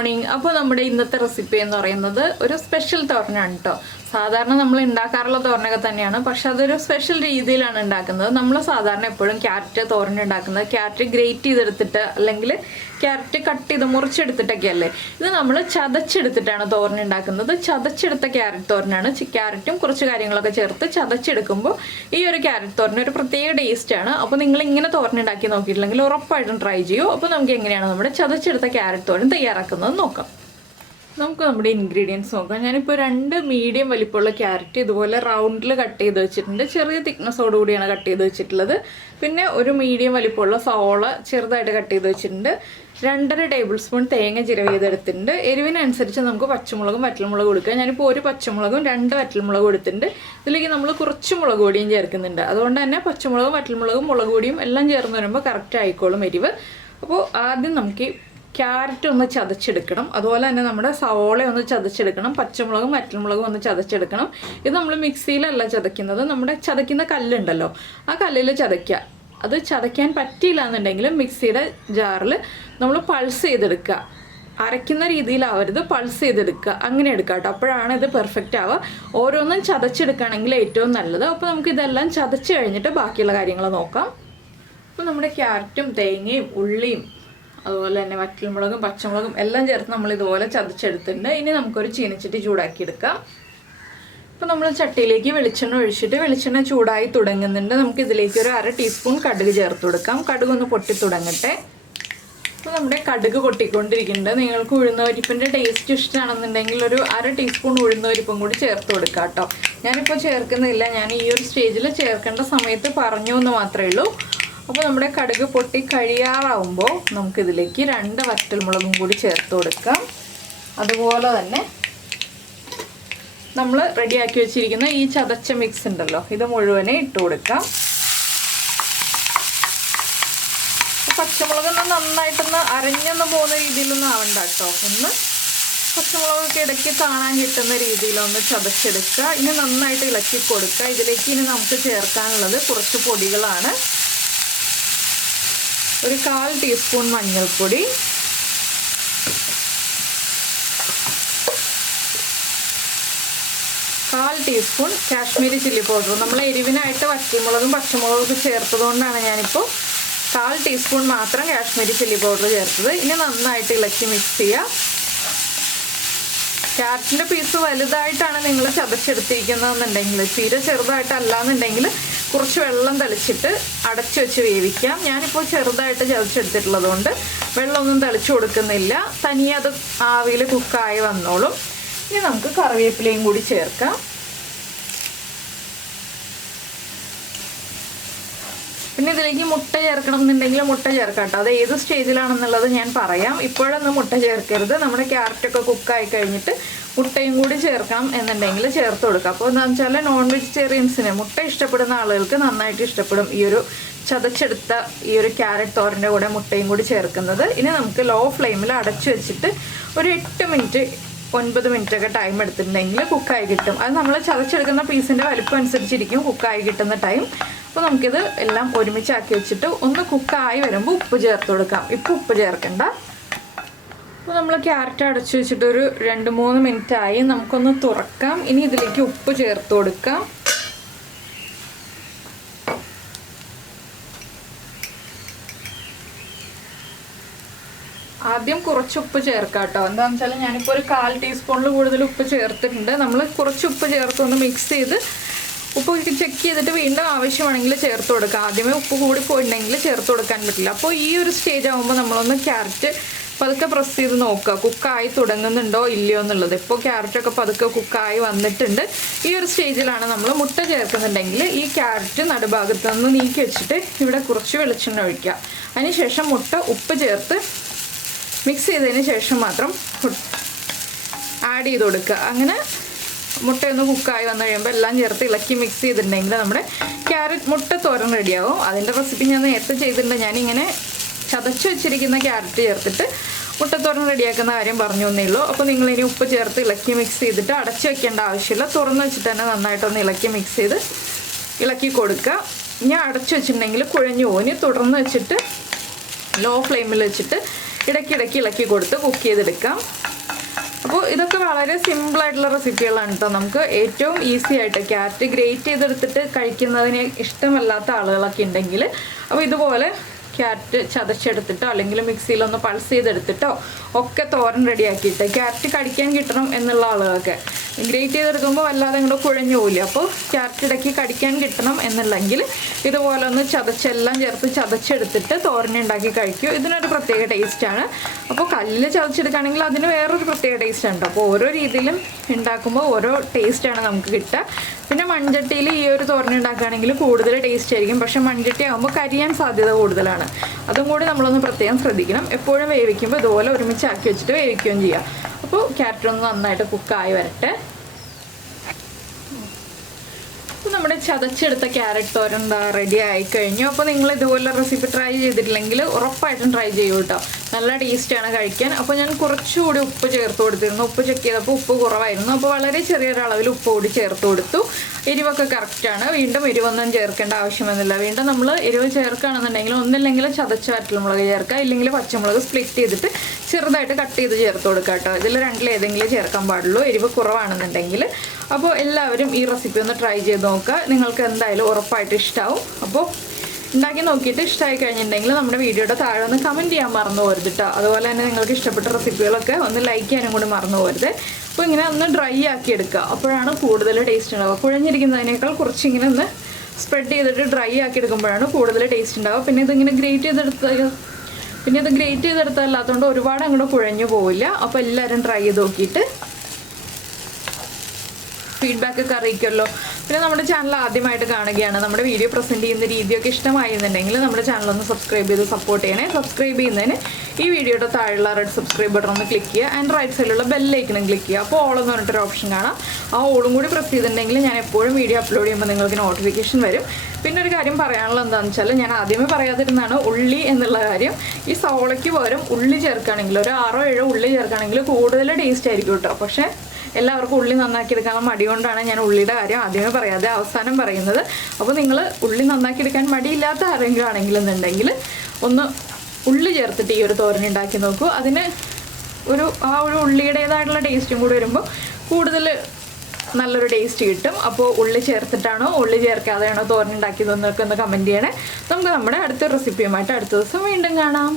Morning. അപ്പോൾ നമ്മുടെ ഇന്നത്തെ റെസിപ്പി എന്ന് പറയുന്നത് ഒരു സ്പെഷ്യൽ തോരനാണ് കേട്ടോ. സാധാരണ നമ്മൾ ഉണ്ടാക്കാറുള്ള തോരനൊക്കെ തന്നെയാണ്, പക്ഷെ അതൊരു സ്പെഷ്യൽ രീതിയിലാണ് ഉണ്ടാക്കുന്നത്. നമ്മൾ സാധാരണ എപ്പോഴും ക്യാരറ്റ് തോരൻ ഉണ്ടാക്കുന്നത് ക്യാരറ്റ് ഗ്രേറ്റ് ചെയ്തെടുത്തിട്ട് അല്ലെങ്കിൽ ക്യാരറ്റ് കട്ട് ചെയ്ത് മുറിച്ചെടുത്തിട്ടൊക്കെ അല്ലേ. ഇത് നമ്മൾ ചതച്ചെടുത്തിട്ടാണ് തോരൻ ഉണ്ടാക്കുന്നത്. ചതച്ചെടുത്ത ക്യാരറ്റ് തോരനാണ്. ക്യാരറ്റും കുറച്ച് കാര്യങ്ങളൊക്കെ ചേർത്ത് ചതച്ചെടുക്കുമ്പോൾ ഈ ഒരു ക്യാരറ്റ് തോരന് ഒരു പ്രത്യേക ടേസ്റ്റാണ്. അപ്പോൾ നിങ്ങൾ ഇങ്ങനെ തോരൻ ഉണ്ടാക്കി നോക്കിയിട്ടില്ലെങ്കിൽ ഉറപ്പായിട്ടും ട്രൈ ചെയ്യൂ. അപ്പോൾ നമുക്ക് എങ്ങനെയാണ് നമ്മുടെ ചതച്ചെടുത്ത ക്യാരറ്റ് തോരൻ തയ്യാറാക്കുന്നത് നോക്കാം. നമുക്ക് നമ്മുടെ ഇൻഗ്രീഡിയൻസ് നോക്കാം. ഞാനിപ്പോൾ 2 മീഡിയം വലിപ്പമുള്ള ക്യാരറ്റ് ഇതുപോലെ റൗണ്ടിൽ കട്ട് ചെയ്ത് വെച്ചിട്ടുണ്ട്. ചെറിയ തിക്നെസ്സോടുകൂടിയാണ് കട്ട് ചെയ്ത് വെച്ചിട്ടുള്ളത്. പിന്നെ ഒരു മീഡിയം വലിപ്പമുള്ള സവോള ചെറുതായിട്ട് കട്ട് ചെയ്ത് വെച്ചിട്ടുണ്ട്. 2.5 ടേബിൾ സ്പൂൺ തേങ്ങ ചിരവ് ചെയ്തെടുത്തിട്ടുണ്ട്. എരിവിനനുസരിച്ച് നമുക്ക് പച്ചമുളകും വറ്റൽമുളകും കൊടുക്കുക. ഞാനിപ്പോൾ ഒരു പച്ചമുളകും 2 വറ്റൽമുളകും എടുത്തിട്ടുണ്ട്. ഇതിലേക്ക് നമ്മൾ കുറച്ച് മുളക് പൊടിയും ചേർക്കുന്നുണ്ട്. അതുകൊണ്ട് തന്നെ പച്ചമുളകും വറ്റൽമുളകും മുളക് പൊടിയും എല്ലാം ചേർന്ന് വരുമ്പോൾ കറക്റ്റ് ആയിക്കോളും എരിവ്. അപ്പോൾ ആദ്യം നമുക്ക് ക്യാരറ്റ് ഒന്ന് ചതച്ചെടുക്കണം. അതുപോലെ തന്നെ നമ്മുടെ സവോള ഒന്ന് ചതച്ചെടുക്കണം. പച്ചമുളകും വറ്റൽമുളകും ഒന്ന് ചതച്ചെടുക്കണം. ഇത് നമ്മൾ മിക്സിയിലല്ല ചതയ്ക്കുന്നത്, നമ്മുടെ ചതയ്ക്കുന്ന കല്ലുണ്ടല്ലോ ആ കല്ലിൽ ചതയ്ക്കുക. അത് ചതയ്ക്കാൻ പറ്റിയില്ല എന്നുണ്ടെങ്കിൽ മിക്സിയുടെ ജാറിൽ നമ്മൾ പൾസ് ചെയ്തെടുക്കുക. അരയ്ക്കുന്ന രീതിയിലാവരുത്, പൾസ് ചെയ്തെടുക്കുക. അങ്ങനെ എടുക്കുക കേട്ടോ. അപ്പോഴാണ് ഇത് പെർഫെക്റ്റ് ആവുക. ഓരോന്നും ചതച്ചെടുക്കുകയാണെങ്കിൽ ഏറ്റവും നല്ലത്. അപ്പോൾ നമുക്ക് ഇതെല്ലാം ചതച്ച് കഴിഞ്ഞിട്ട് ബാക്കിയുള്ള കാര്യങ്ങൾ നോക്കാം. അപ്പോൾ നമ്മുടെ ക്യാരറ്റും തേങ്ങയും ഉള്ളിയും അതുപോലെ തന്നെ വറ്റൽമുളകും പച്ചമുളകും എല്ലാം ചേർത്ത് നമ്മൾ ഇതുപോലെ ചതച്ചെടുത്തിട്ടുണ്ട്. ഇനി നമുക്കൊരു ചീനച്ചട്ടി ചൂടാക്കിയെടുക്കാം. അപ്പോൾ നമ്മൾ ചട്ടിയിലേക്ക് വെളിച്ചെണ്ണ ഒഴിച്ചിട്ട് വെളിച്ചെണ്ണ ചൂടായി തുടങ്ങുന്നുണ്ട്. നമുക്ക് ഇതിലേക്ക് ഒരു 1/2 ടീസ്പൂൺ കടുക് ചേർത്ത് കൊടുക്കാം. കടുക് ഒന്ന് പൊട്ടി തുടങ്ങട്ടെ. അപ്പോൾ നമ്മുടെ കടുക് പൊട്ടിക്കൊണ്ടിരിക്കുന്നുണ്ട്. നിങ്ങൾക്ക് ഉഴുന്നുപരിപ്പിൻ്റെ ടേസ്റ്റ് ഇഷ്ടമാണെന്നുണ്ടെങ്കിൽ ഒരു 1/2 ടീസ്പൂൺ ഉഴുന്നുപരിപ്പും കൂടി ചേർത്ത് കൊടുക്കാം കേട്ടോ. ഞാനിപ്പോൾ ചേർക്കുന്നില്ല, ഞാൻ ഈ ഒരു സ്റ്റേജിൽ ചേർക്കേണ്ട സമയത്ത് പറഞ്ഞു എന്ന് മാത്രമേ ഉള്ളൂ. അപ്പോൾ നമ്മുടെ കടുക് പൊട്ടി കഴിയാറാവുമ്പോൾ നമുക്കിതിലേക്ക് 2 വറ്റൽമുളകും കൂടി ചേർത്ത് കൊടുക്കാം. അതുപോലെ തന്നെ നമ്മൾ റെഡിയാക്കി വെച്ചിരിക്കുന്ന ഈ ചതച്ച മിക്സ് ഉണ്ടല്ലോ, ഇത് മുഴുവനെ ഇട്ട് കൊടുക്കാം. പച്ചമുളകൊന്ന് നന്നായിട്ടൊന്ന് അരഞ്ഞൊന്ന് പോകുന്ന രീതിയിലൊന്നും ആവണ്ട കേട്ടോ. ഒന്ന് പച്ചമുളകൊക്കെ ഇടയ്ക്ക് കാണാൻ കിട്ടുന്ന രീതിയിലൊന്ന് ചതച്ചെടുക്കുക. ഇനി നന്നായിട്ട് ഇളക്കി കൊടുക്കുക. ഇതിലേക്ക് ഇനി നമുക്ക് ചേർക്കാനുള്ളത് കുറച്ച് പൊടികളാണ്. ഒരു 1/4 ടീസ്പൂൺ മഞ്ഞൾപ്പൊടി, 1/4 ടീസ്പൂൺ കാശ്മീരി ചില്ലി പൗഡർ. നമ്മൾ എരിവിനായിട്ട് വറ്റൽമുളകും പച്ചമുളകും ചേർത്തതുകൊണ്ടാണ് ഞാനിപ്പോൾ 1/4 ടീസ്പൂൺ മാത്രം കാശ്മീരി ചില്ലി പൗഡർ ചേർത്തത്. ഇനി നന്നായിട്ട് ഇളക്കി മിക്സ് ചെയ്യുക. ക്യാരറ്റിൻ്റെ പീസ് വലുതായിട്ടാണ് നിങ്ങൾ ചതച്ചെടുത്തിരിക്കുന്നതെന്നുണ്ടെങ്കിൽ, തീരെ ചെറുതായിട്ടല്ലാന്നുണ്ടെങ്കിൽ കുറച്ച് വെള്ളം തളിച്ചിട്ട് അടച്ചു വെച്ച് വേവിക്കാം. ഞാനിപ്പോൾ ചെറുതായിട്ട് ചതച്ചെടുത്തിട്ടുള്ളത് കൊണ്ട് വെള്ളമൊന്നും തളിച്ചു കൊടുക്കുന്നില്ല. തനിയെ അത് ആവിയിൽ കുക്കായി വന്നോളും. ഇനി നമുക്ക് കറിവേപ്പിലയും കൂടി ചേർക്കാം. പിന്നെ ഇതിലേക്ക് മുട്ട ചേർക്കണം എന്നുണ്ടെങ്കിൽ മുട്ട ചേർക്കാം കേട്ടോ. അത് ഏത് സ്റ്റേജിലാണെന്നുള്ളത് ഞാൻ പറയാം. ഇപ്പോഴൊന്നും മുട്ട ചേർക്കരുത്. നമ്മുടെ ക്യാരറ്റൊക്കെ കുക്കായി കഴിഞ്ഞിട്ട് മുട്ടയും കൂടി ചേർക്കണം എന്നുണ്ടെങ്കിൽ ചേർത്ത് കൊടുക്കുക. അപ്പോൾ എന്താണെന്ന് വെച്ചാൽ നോൺ വെജിറ്റേറിയൻസിന് മുട്ട ഇഷ്ടപ്പെടുന്ന ആളുകൾക്ക് നന്നായിട്ട് ഇഷ്ടപ്പെടും ഈ ഒരു ചതച്ചെടുത്ത ഈ ഒരു ക്യാരറ്റ് തോരൻ്റെ കൂടെ മുട്ടയും കൂടി ചേർക്കുന്നത്. ഇനി നമുക്ക് ലോ ഫ്ലെയിമിൽ അടച്ചു വെച്ചിട്ട് ഒരു 8 മിനിറ്റ് 9 മിനിറ്റൊക്കെ ടൈം എടുത്തിട്ടുണ്ടെങ്കിൽ കുക്കായി കിട്ടും. അത് നമ്മൾ ചതച്ചെടുക്കുന്ന പീസിൻ്റെ വലിപ്പം അനുസരിച്ചിരിക്കും കുക്കായി കിട്ടുന്ന ടൈം. അപ്പോൾ നമുക്കിത് എല്ലാം ഒരുമിച്ചാക്കി വെച്ചിട്ട് ഒന്ന് കുക്കായി വരുമ്പോൾ ഉപ്പ് ചേർത്ത് കൊടുക്കാം. ഇപ്പോൾ ഉപ്പ് ചേർക്കണ്ട. അപ്പോൾ നമ്മൾ ക്യാരറ്റ് അടച്ചു വെച്ചിട്ട് ഒരു 2-3 മിനിറ്റ് ആയി. നമുക്കൊന്ന് തുറക്കാം. ഇനി ഇതിലേക്ക് ഉപ്പ് ചേർത്ത് കൊടുക്കാം. ആദ്യം കുറച്ച് ഉപ്പ് ചേർക്കാം കേട്ടോ. എന്താണെന്ന് വെച്ചാൽ ഞാനിപ്പോൾ ഒരു 1/4 ടീസ്പൂണിൽ കൂടുതൽ ഉപ്പ് ചേർത്തിട്ടുണ്ട്. നമ്മൾ കുറച്ച് ഉപ്പ് ചേർത്ത് ഒന്ന് മിക്സ് ചെയ്ത് ഉപ്പ് ചെക്ക് ചെയ്തിട്ട് വീണ്ടും ആവശ്യമാണെങ്കിൽ ചേർത്ത് കൊടുക്കുക. ആദ്യമേ ഉപ്പ് കൂടി പോയിട്ടുണ്ടെങ്കിൽ ചേർത്ത് കൊടുക്കാൻ പറ്റില്ല. അപ്പോൾ ഈ ഒരു സ്റ്റേജ് ആകുമ്പോൾ നമ്മളൊന്ന് ക്യാരറ്റ് പതുക്കെ പ്രസ് ചെയ്ത് നോക്കുക, കുക്കായി തുടങ്ങുന്നുണ്ടോ ഇല്ലയോ എന്നുള്ളത്. ഇപ്പോൾ ക്യാരറ്റൊക്കെ പതുക്കെ കുക്കായി വന്നിട്ടുണ്ട്. ഈ ഒരു സ്റ്റേജിലാണ് നമ്മൾ മുട്ട ചേർക്കുന്നുണ്ടെങ്കിൽ ഈ ക്യാരറ്റ് നടുഭാഗത്ത് നിന്ന് നീക്കി വെച്ചിട്ട് ഇവിടെ കുറച്ച് വെളിച്ചെണ്ണ ഒഴിക്കുക. അതിനുശേഷം മുട്ട ഉപ്പ് ചേർത്ത് മിക്സ് ചെയ്തതിന് ശേഷം മാത്രം ആഡ് ചെയ്ത് കൊടുക്കുക. അങ്ങനെ മുട്ടയൊന്ന് കുക്കായി വന്നു കഴിയുമ്പോൾ എല്ലാം ചേർത്ത് ഇളക്കി മിക്സ് ചെയ്തിട്ടുണ്ടെങ്കിൽ നമ്മുടെ ക്യാരറ്റ് മുട്ട തോരൻ റെഡിയാവും. അതിൻ്റെ റെസിപ്പി ഞാൻ നേരത്തെ ചെയ്തിട്ടുണ്ട്. ഞാനിങ്ങനെ ചതച്ച് വെച്ചിരിക്കുന്ന ക്യാരറ്റ് ചേർത്തിട്ട് മുട്ടത്തോരൻ റെഡിയാക്കുന്ന കാര്യം പറഞ്ഞു തന്നേ ഉള്ളൂ. അപ്പോൾ നിങ്ങളിനി ഉപ്പ് ചേർത്ത് ഇളക്കി മിക്സ് ചെയ്തിട്ട് അടച്ചു വെക്കേണ്ട ആവശ്യമില്ല. തുറന്ന് വെച്ചിട്ട് തന്നെ നന്നായിട്ടൊന്ന് ഇളക്കി മിക്സ് ചെയ്ത് ഇളക്കി കൊടുക്കുക. ഇനി അടച്ചു വെച്ചിട്ടുണ്ടെങ്കിൽ കുഴഞ്ഞു പോകും. തുടർന്ന് വെച്ചിട്ട് ലോ ഫ്ലെയിമിൽ വെച്ചിട്ട് ഇടയ്ക്കിടയ്ക്ക് ഇളക്കി കൊടുത്ത് കുക്ക് ചെയ്തെടുക്കാം. അപ്പോൾ ഇതൊക്കെ വളരെ സിമ്പിളായിട്ടുള്ള റെസിപ്പികളാണ് കേട്ടോ. നമുക്ക് ഏറ്റവും ഈസി ആയിട്ട് ക്യാരറ്റ് ഗ്രേറ്റ് ചെയ്തെടുത്തിട്ട് കഴിക്കുന്നതിന് ഇഷ്ടമല്ലാത്ത ആളുകളൊക്കെ ഉണ്ടെങ്കിൽ അപ്പോൾ ഇതുപോലെ ക്യാരറ്റ് ചതച്ചെടുത്തിട്ടോ അല്ലെങ്കിൽ മിക്സിയിലൊന്ന് പൾസ് ചെയ്തെടുത്തിട്ടോ ഒക്കെ തോരൻ റെഡിയാക്കിയിട്ട് ക്യാരറ്റ് കടിക്കാൻ കിട്ടണം എന്നുള്ള ആളുകളൊക്കെ ഗ്രേറ്റ് ചെയ്തെടുക്കുമ്പോൾ വല്ലാതെ അങ്ങോട്ട് കുഴഞ്ഞു പോവില്ല. അപ്പോൾ ക്യാരറ്റ് ഇടയ്ക്ക് കടിക്കാൻ കിട്ടണം എന്നുണ്ടെങ്കിൽ ഇതുപോലെ ഒന്ന് ചതച്ചെല്ലാം ചേർത്ത് ചതച്ചെടുത്തിട്ട് തോരനുണ്ടാക്കി കഴിക്കും. ഇതിനൊരു പ്രത്യേക ടേസ്റ്റാണ്. അപ്പോൾ കല്ലിൽ ചതച്ചെടുക്കുകയാണെങ്കിൽ അതിന് വേറൊരു പ്രത്യേക ടേസ്റ്റ് ഉണ്ട്. അപ്പോൾ ഓരോ രീതിയിലും ഉണ്ടാക്കുമ്പോൾ ഓരോ ടേസ്റ്റാണ് നമുക്ക് കിട്ടുക. പിന്നെ മൺചട്ടിയിൽ ഈ ഒരു തോരൻ ഉണ്ടാക്കുകയാണെങ്കിൽ കൂടുതൽ ടേസ്റ്റ് ആയിരിക്കും. പക്ഷേ മൺചട്ടി ആകുമ്പോൾ കരിയാൻ സാധ്യത കൂടുതലാണ്. അതും കൂടി നമ്മളൊന്ന് പ്രത്യേകം ശ്രദ്ധിക്കണം. എപ്പോഴും വേവിക്കുമ്പോൾ ഇതുപോലെ ഒരുമിച്ച് ആക്കി വെച്ചിട്ട് വേവിക്കുകയും ചെയ്യാം. അപ്പോൾ ക്യാരറ്റ് ഒന്ന് നന്നായിട്ട് കുക്കായി വരട്ടെ. അപ്പോൾ നമ്മുടെ ചതച്ചെടുത്ത ക്യാരറ്റ് തോരൻ റെഡി ആയിക്കഴിഞ്ഞു. അപ്പോൾ നിങ്ങൾ ഇതുപോലെ റെസിപ്പി ട്രൈ ചെയ്തിട്ടില്ലെങ്കിൽ ഉറപ്പായിട്ടും ട്രൈ ചെയ്യൂ കേട്ടോ. നല്ല ടേസ്റ്റാണ് കഴിക്കാൻ. അപ്പോൾ ഞാൻ കുറച്ചുകൂടി ഉപ്പ് ചേർത്ത് കൊടുത്തിരുന്നു. ഉപ്പ് ചെക്ക് ചെയ്തപ്പോൾ ഉപ്പ് കുറവായിരുന്നു. അപ്പോൾ വളരെ ചെറിയൊരളവിൽ ഉപ്പ് കൂടി ചേർത്ത് കൊടുത്തു. എരിവൊക്കെ കറക്റ്റാണ്. വീണ്ടും എരിവൊന്നും ചേർക്കേണ്ട ആവശ്യമൊന്നുമില്ല. വീണ്ടും നമ്മൾ എരിവ് ചേർക്കുകയാണെന്നുണ്ടെങ്കിൽ ഒന്നില്ലെങ്കിൽ ചതച്ച വറ്റൽമുളക് ചേർക്കുക, ഇല്ലെങ്കിൽ പച്ചമുളക് സ്പ്ലിറ്റ് ചെയ്തിട്ട് ചെറുതായിട്ട് കട്ട് ചെയ്ത് ചേർത്ത് കൊടുക്കുക കേട്ടോ. ഇതിൽ രണ്ടിലേതെങ്കിലും ചേർക്കാൻ പാടുള്ളൂ എരിവ് കുറവാണെന്നുണ്ടെങ്കിൽ. അപ്പോൾ എല്ലാവരും ഈ റെസിപ്പി ഒന്ന് ട്രൈ ചെയ്ത് നോക്കുക. നിങ്ങൾക്ക് എന്തായാലും ഉറപ്പായിട്ട് ഇഷ്ടമാവും. അപ്പോൾ ഉണ്ടാക്കി നോക്കിയിട്ട് ഇഷ്ടമായി കഴിഞ്ഞിട്ടുണ്ടെങ്കിൽ നമ്മുടെ വീഡിയോയുടെ താഴെ ഒന്ന് കമൻറ്റ് ചെയ്യാൻ മറന്നു പോകരുത് കേട്ടോ. അതുപോലെ തന്നെ നിങ്ങൾക്ക് ഇഷ്ടപ്പെട്ട റെസിപ്പികളൊക്കെ ഒന്ന് ലൈക്ക് ചെയ്യാനും കൂടി മറന്നു പോകരുത്. അപ്പോൾ ഇങ്ങനെ ഒന്ന് ഡ്രൈ ആക്കി എടുക്കുക. അപ്പോഴാണ് കൂടുതൽ ടേസ്റ്റ് ഉണ്ടാവുക. കുഴഞ്ഞിരിക്കുന്നതിനേക്കാൾ കുറച്ചിങ്ങനെ ഒന്ന് സ്പ്രെഡ് ചെയ്തിട്ട് ഡ്രൈ ആക്കി എടുക്കുമ്പോഴാണ് കൂടുതൽ ടേസ്റ്റ് ഉണ്ടാവുക. പിന്നെ ഇത് ഗ്രേറ്റ് ചെയ്തെടുത്തല്ലാത്തതുകൊണ്ട് ഒരുപാട് അങ്ങോട്ട് കുഴഞ്ഞു പോവില്ല. അപ്പോൾ എല്ലാവരും ട്രൈ ചെയ്ത് നോക്കിയിട്ട് ഫീഡ്ബാക്ക് ഒക്കെ അറിയിക്കുമല്ലോ. പിന്നെ നമ്മുടെ ചാനൽ ആദ്യമായിട്ട് കാണുകയാണ്, നമ്മുടെ വീഡിയോ പ്രസൻറ്റ് ചെയ്യുന്ന രീതിയൊക്കെ ഇഷ്ടമായിരുന്നുണ്ടെങ്കിൽ നമ്മുടെ ചാനലൊന്ന് സബ്സ്ക്രൈബ് ചെയ്ത് സപ്പോർട്ട് ചെയ്യണേ. സബ്സ്ക്രൈബ് ചെയ്യുന്നതിന് ഈ വീഡിയോയുടെ താഴെയുള്ള റെഡ് സബ്സ്ക്രൈബ് ബട്ടൺ ഒന്ന് ക്ലിക്ക് ചെയ്യുക. ആൻഡ് റൈറ്റ് സൈഡിലുള്ള ബെല്ലൈക്കണും ക്ലിക്ക് ചെയ്യുക. അപ്പോൾ ഓൾ എന്ന് പറഞ്ഞിട്ടൊരു ഓപ്ഷൻ കാണാം. ആ ഓളും കൂടി പ്രസ് ചെയ്തിട്ടുണ്ടെങ്കിൽ ഞാൻ എപ്പോഴും വീഡിയോ അപ്ലോഡ് ചെയ്യുമ്പോൾ നിങ്ങൾക്ക് നോട്ടിഫിക്കേഷൻ വരും. പിന്നെ ഒരു കാര്യം പറയാനുള്ളത് എന്താണെന്ന് വെച്ചാൽ, ഞാൻ ആദ്യമേ പറയാതിരുന്നതാണ് ഉള്ളി എന്നുള്ള കാര്യം. ഈ സവോളയ്ക്ക് പകരം ഉള്ളി ചേർക്കുകയാണെങ്കിൽ ഒരു 6-7 ഉള്ളി ചേർക്കുകയാണെങ്കിൽ കൂടുതൽ ടേസ്റ്റ് ആയിരിക്കും കേട്ടോ. പക്ഷേ എല്ലാവർക്കും ഉള്ളി നന്നാക്കി എടുക്കാനുള്ള മടി കൊണ്ടാണ് ഞാൻ ഉള്ളിയുടെ കാര്യം ആദ്യമേ പറയാതെ അവസാനം പറയുന്നത്. അപ്പോൾ നിങ്ങൾ ഉള്ളി നന്നാക്കി എടുക്കാൻ മടിയില്ലാത്ത ആരെങ്കിലും ആണെങ്കിലെന്നുണ്ടെങ്കിൽ ഒന്ന് ഉള്ളി ചേർത്തിട്ട് ഈ ഒരു തോരൻ ഉണ്ടാക്കി നോക്കൂ. അതിന് ആ ഒരു ഉള്ളിയുടേതായിട്ടുള്ള ടേസ്റ്റും കൂടി വരുമ്പോൾ കൂടുതൽ നല്ലൊരു ടേസ്റ്റ് കിട്ടും. അപ്പോൾ ഉള്ളി ചേർത്തിട്ടാണോ ഉള്ളി ചേർക്കാതെയാണോ തോരൻ ഉണ്ടാക്കിയതെന്നൊക്കെ ഒന്ന് കമൻറ്റ് ചെയ്യണേ. നമുക്ക് നമ്മുടെ അടുത്ത റെസിപ്പിയുമായിട്ട് അടുത്ത ദിവസം വീണ്ടും കാണാം.